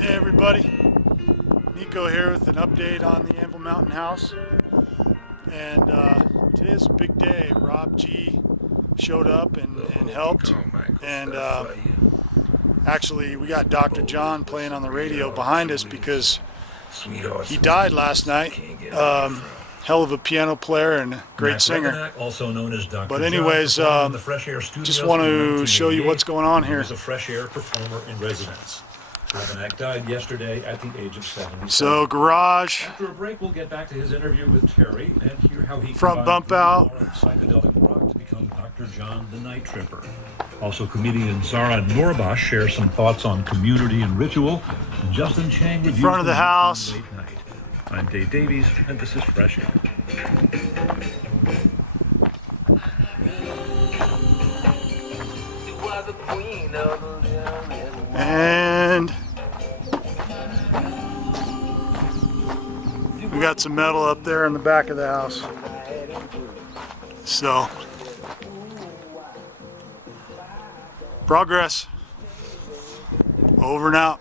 Hey everybody, Nico here with an update on the Anvil Mountain house. And today's a big day. Rob G showed up and helped. And actually we got Dr. John playing on the radio behind us because he died last night. Hell of a piano player and a great singer. Also known as Dr. But anyways, just want to show you what's going on here. He was a fresh air performer in residence. Revenak died yesterday at the age of 70. So garage. After a break, we'll get back to his interview with Terry and hear how he front bump out, psychedelic rock to become Dr. John the Night Tripper. Also, comedian Zara Norbash shares some thoughts on community and ritual. And Justin Chang reviews front of the house. Late night. I'm Dave Davies, and this is Fresh Air. And we got some metal up there in the back of the house. So, progress. Over and out.